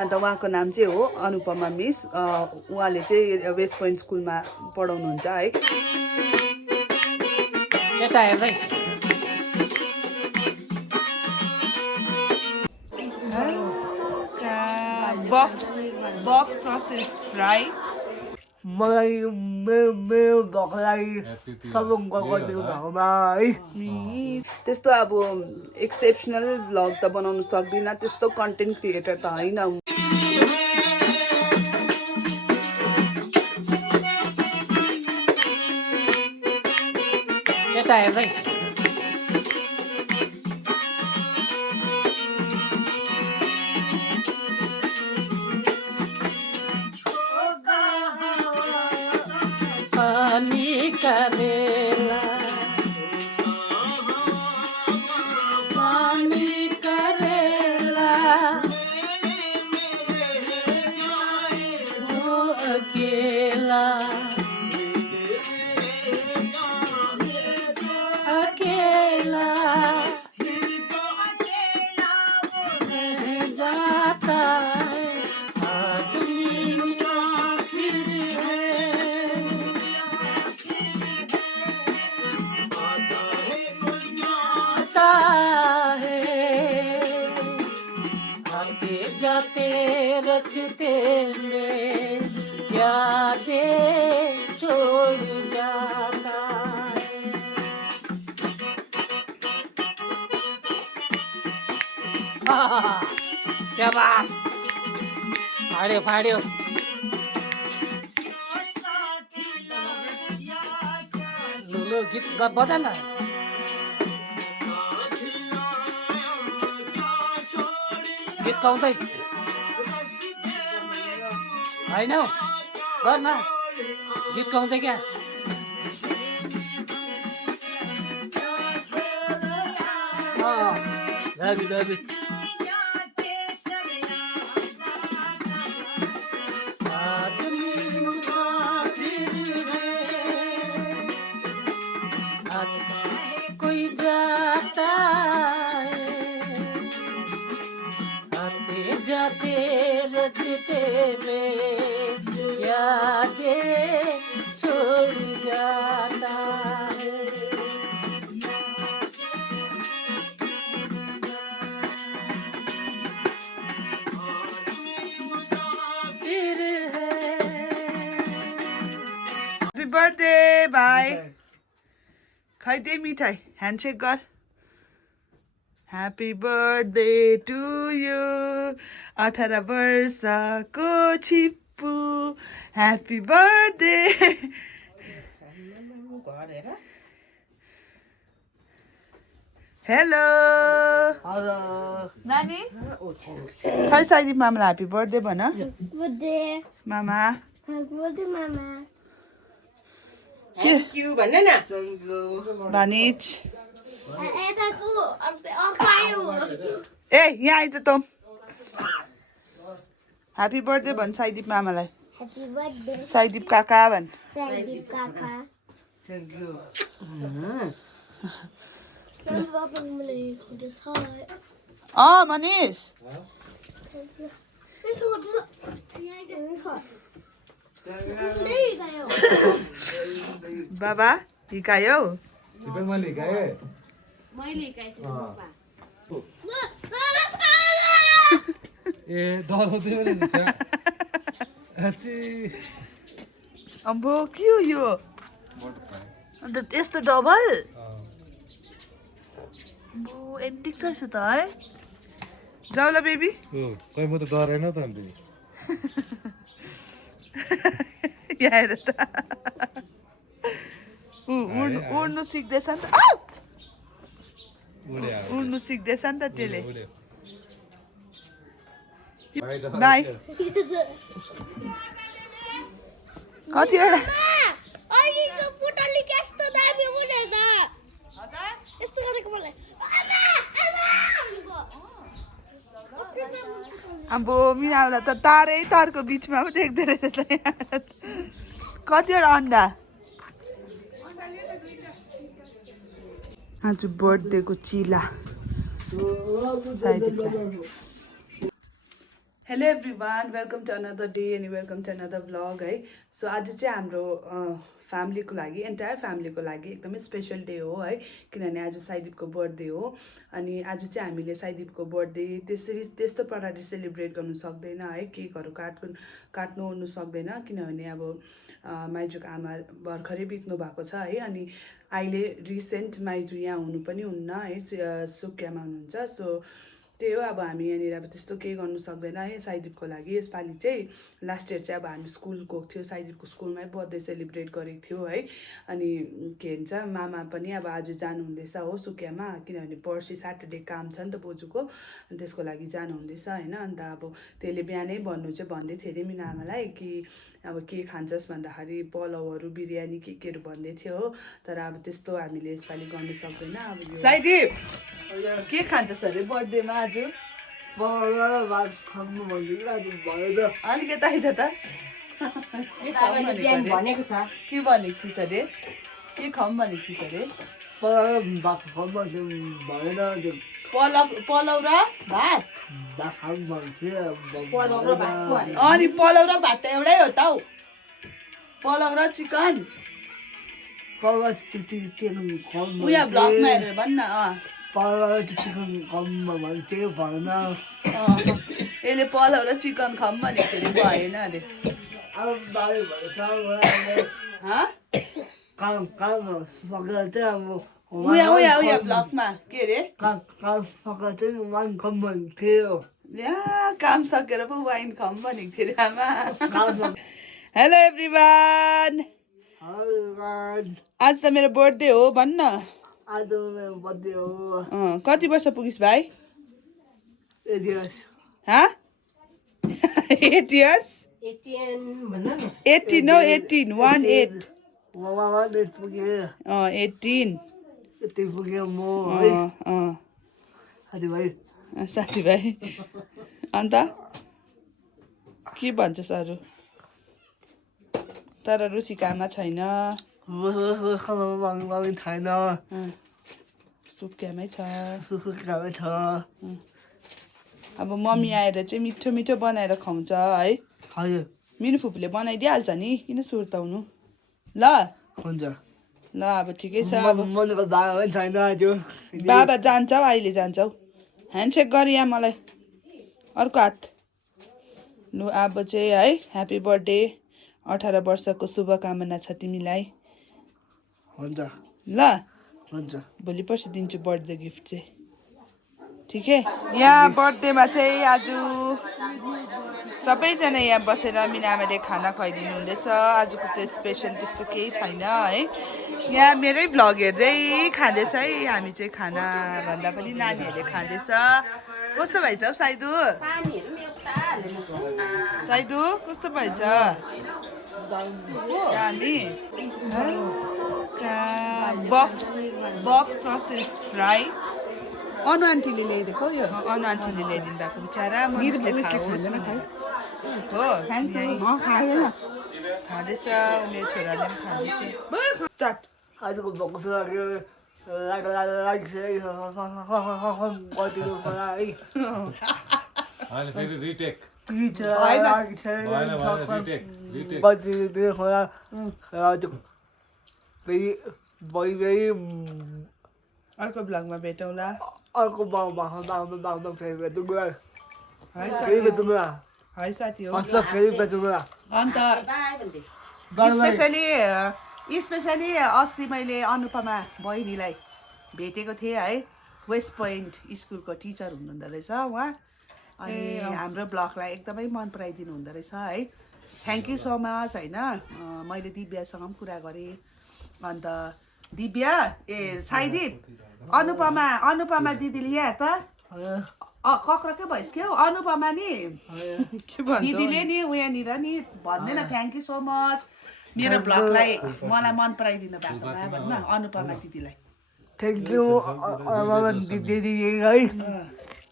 अन्त उहाँको नाम चाहिँ हो अनुपमा मिस। उहाँले चाहिँ वेस्ट पोइन्ट स्कुलमा पढाउनुहुन्छ है। बक्स ससेज फ्राई मलाई मेरो भक्कलाई सबको गरिदिनु भएकोमा है। त्यस्तो अब एक्सेप्सनल भ्लग त बनाउनु सक्दिनँ, त्यस्तो कन्टेन्ट क्रिएटर त होइन। जाते रस्ते में यादें छोड़ जाता है। क्या बात, फाड़ियो फाड़ियो। लो गीत बजा ना। गीत गाउँदै होइन गर न, गीत गाउँदै क्या। दाबी दाबी कोई जाता है, आते जाते रस्ते में यादें छोड़ जाता है। Happy birthday, bye. खाइदे मिठाई, ह्यान्डसेक गर। Happy birthday to you, 18 वर्षको छिप्पु। Happy birthday. हेलो नानी, खै साइदी मामालाई ह्याप्पी बर्थडे भन। मामा थ्याङ्क यू भन्न न। भनिच ए यहाँ आइज त। ह्याप्पी बर्थडे भन् साइदीप मामालाई। साइदीप काका भन्। Thank you. मनिष बाबा हिकायो। मैले हिकाएँ। ए अम्बो के हो यो? अन्त यस्तो डबल एन्टिक रहेछ त है। जाउला बेबी। खै म त डराएन त अन्त। यहाँ हेर त उड्नु सिक्दैछ नि त। उड्नु सिक्दैछ नि त त्यसले। बाई। कतिवटा अब मिनाउला त तारै तारको बिचमा पो देख्दै रहेछ त। कतिवटा अन्डा? आज बर्थडेको चिला। Hello everyone, welcome to another day अनि वेलकम टु अनदर भ्लग है। सो आज चाहिँ हाम्रो फ्यामिलीको लागि, एन्टायर फ्यामिलीको लागि एकदमै स्पेसल डे हो है, किनभने आज साईदीपको बर्थडे हो। अनि आज चाहिँ हामीले साईदीपको बर्थडे त्यस्तो प्रकारले सेलिब्रेट गर्नु सक्दैन है, केकहरू काट्नु ओर्नु सक्दैन, किनभने अब माइजूको आमा भर्खरै बित्नु भएको छ है। अनि अहिले रिसेन्ट माइजू यहाँ हुनु पनि हुन्न है, सुकियामा हुनुहुन्छ। सो त्यही हो, अब हामी यहाँनिर अब त्यस्तो केही गर्नु सक्दैन है साईदीपको लागि। यसपालि चाहिँ लास्ट इयर चाहिँ अब हामी स्कुल गएको थियो, साईदीपको स्कुलमै बर्थडे सेलिब्रेट गरेको थियो है। अनि के भन्छ, मामा पनि अब आज जानुहुँदैछ हो सुकियामा, किनभने पर्सि स्याटरडे काम छ नि त बोजूको, अनि त्यसको लागि जानुहुँदैछ होइन। अन्त अब त्यसले बिहानै भन्दै थियो अरे मेरो आमालाई कि अब के खान्छस् भन्दाखेरि पलाउहरू बिरयानी केहरू भन्दै थियो हो। तर अब त्यस्तो हामीले यसपालि गर्नु सक्दैन। अब साईदीप के खान्छस् अरे बर्थडेमा आज? भात खानु अलिक यता आइज त। भनेको छ के भनेको थिइस् अरे? के खाऊँ भनेको थिइस् अरे? भात खानु भएन, पलाउ र भात। भात खानु भन्थ्यो। अनि पलाउ र भात त एउटै हो त हौ। पलाउ र चिकन उयो ब्लगमा हेरेर भन् न। चिकन कम भन्थ्यो भएन। यसले पलाउ र चिकन खाऊँ भनेको थियो अरे, भएन अरे। अब बाले भन्छ काम सकेर चाहिँ अब उयो ब्लगमा के अरे काम सकेर चाहिँ वान कम भन्थ्यो। ल्या काम सकेर पो वाइन खाऊँ भनेको थियो अरे आमा। हेलो एभ्रिवान, आज त मेरो बर्थडे हो भन्न। आज मेरो बर्थडे हो। कति वर्ष पुगिस् भाइ? 8 years। 8 years? 18 भन्न न। 18 हो, 18 18 पुग्यो। 18 यति पुग्यो म है साथीभाइ। अन्त के भन्छस् अरू? तर रुसिको आमा छैन, छैन, सुकियामै छ। छ। अब मम्मी आएर चाहिँ मिठो मिठो बनाएर खुवाउँछ है। हजुर मिनु फुपूले बनाइदिइहाल्छ नि, किन सुर्ताउनु? ल हुन्छ। ल अब ठिकै छ। अब मनको बाबा पनि छैन आज। बाबा जान्छ हौ, अहिले जान्छ हौ। ह्यान्डसेक गरे यहाँ मलाई, अर्को हात। लु अब चाहिँ है, ह्याप्पी बर्थडे, 18 वर्षको शुभकामना छ तिमीलाई। हुन्छ ल हुन्छ। भोलि पर्सि दिन्छु बर्थडे गिफ्ट चाहिँ, ठिकै? यहाँ बर्थडेमा चाहिँ आज सबैजना यहाँ बसेर मिना आमाले खाना खुवाइदिनु हुँदैछ। आजको त स्पेसल त्यस्तो केही छैन है। यहाँ मेरै भ्लग हेर्दै खाँदैछ है हामी चाहिँ, खाना भन्दा पनि नानीहरूले खाँदैछ। कस्तो भएछ हौ साइदु? साइदु कस्तो भएछ? दामी। बफ ससेज फ्राई अनु आन्टीले ल्याइदिएको यो। अनु आन्टीले ल्याइदिनु भएको बिचरा मनिषले खाओस् हो। खाँदैछ मेरो छोराले पनि खाँदैछ। आजको भोकस लाग्यो, गरिदिनु पर्ला है। होइन फेरि रिटेक गरिदिनु पर्ला। फेरि अर्को ब्लगमा भेटौँला। अर्को बाबा फेरि भेटौँला। फेरि भेटौँला है साथी हो। हस् फेरि भेटौँला। अन्त बाई भन्दै। स्पेसली अस्ति मैले अनुपमा बहिनीलाई भेटेको थिएँ है, वेस्ट पोइन्ट स्कुलको टिचर हुनुहुँदो रहेछ उहाँ। अनि हाम्रो ब्लगलाई एकदमै मन पराइदिनु हुँदो रहेछ है। थ्याङ्क यू सो मच होइन। मैले दिव्यासँग पनि कुरा गरेँ। अन्त दिव्या साईदीप अनुपमा दिदीले यहाँ त कक्रकै भइस् क्या अनुपमा नि दिदीले नि उयानिर नि भन्दैन थ्याङ्क यू सो मच मेरो ब्लगलाई मलाई मन पराइदिनु भएकोमा भन्न अनुपमा दिदीलाई। थ्याङ्क यू दिदी है।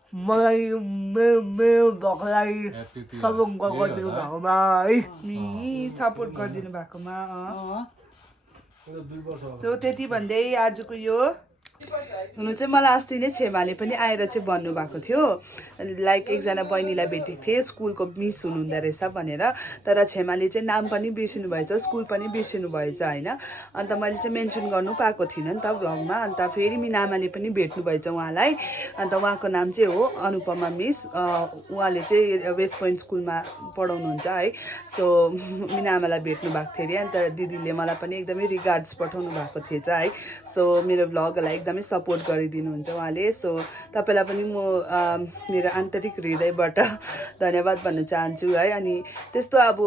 मलाई मेरो भक्तलाई सपोर्ट गरिदिनु भएकोमा है। सपोर्ट गरिदिनु भएकोमा। सो त्यति भन्दै आजको यो हुनु चाहिँ मलाई अस्ति नै छेमाले पनि आएर चाहिँ भन्नुभएको थियो लाइक एकजना बहिनीलाई भेटेको थिएँ स्कुलको मिस हुनुहुँदो रहेछ भनेर तर छेमाले चाहिँ नाम पनि बिर्सिनु भएछ स्कुल पनि बिर्सिनु भएछ होइन अन्त मैले चाहिँ मेन्सन गर्नु पाएको थिइनँ नि त भ्लगमा अन्त फेरि मिनामाले पनि भेट्नु भएछ उहाँलाई अन्त उहाँको नाम चाहिँ हो अनुपमा मिस उहाँले चाहिँ वेस्ट पोइन्ट स्कुलमा पढाउनुहुन्छ है सो मिनामालाई भेट्नु भएको थियो अरे अन्त दिदीले मलाई पनि एकदमै रिगार्ड्स पठाउनु भएको थिएछ है सो मेरो भ्लगलाई एकदमै सपोर्ट गरिदिनुहुन्छ उहाँले सो तपाईँलाई पनि म मेरो आन्तरिक हृदयबाट धन्यवाद भन्न चाहन्छु है अनि त्यस्तो अब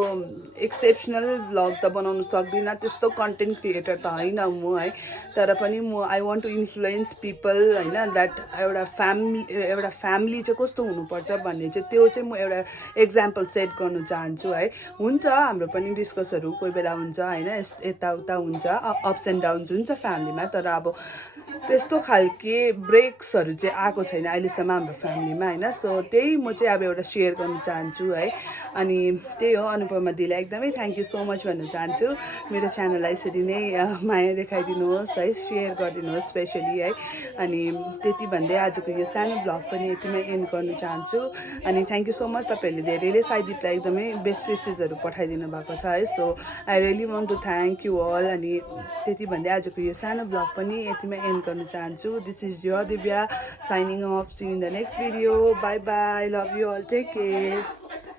एक्सेप्सनल भ्लग त बनाउनु सक्दिनँ त्यस्तो कन्टेन्ट क्रिएटर त होइन म है तर पनि म I want to influence people होइन द्याट एउटा फ्यामिली चाहिँ कस्तो हुनुपर्छ भन्ने चाहिँ त्यो चाहिँ म एउटा एक्जाम्पल सेट गर्नु चाहन्छु है हुन्छ हाम्रो पनि डिस्कसहरू कोही बेला हुन्छ होइन यताउता हुन्छ अप्स एन्ड डाउन्स हुन्छ फ्यामिलीमा तर अब त्यस्तो खालके ब्रेक्सहरू चाहिँ आएको छैन अहिलेसम्म हाम्रो फ्यामिलीमा होइन सो त्यही म चाहिँ अब एउटा सेयर गर्न चाहन्छु है अनि त्यही हो अनुपमा दिदीलाई एकदमै थ्याङ्क यू सो मच भन्न चाहन्छु मेरो च्यानललाई यसरी नै माया देखाइदिनुहोस् है सेयर गरिदिनुहोस् स्पेसली है अनि त्यति भन्दै आजको यो सानो भ्लग पनि यतिमै एन्ड गर्न चाहन्छु अनि थ्याङ्क यू सो मच तपाईँहरूले धेरैले साइदीपलाई एकदमै बेस्ट विसेसहरू पठाइदिनु भएको छ है so I really want to thank you all अनि त्यति भन्दै आजको यो सानो भ्लग पनि यतिमै एन्ड गर्न चाहन्छु this is your Divya signing off see in the next video bye bye love you all take care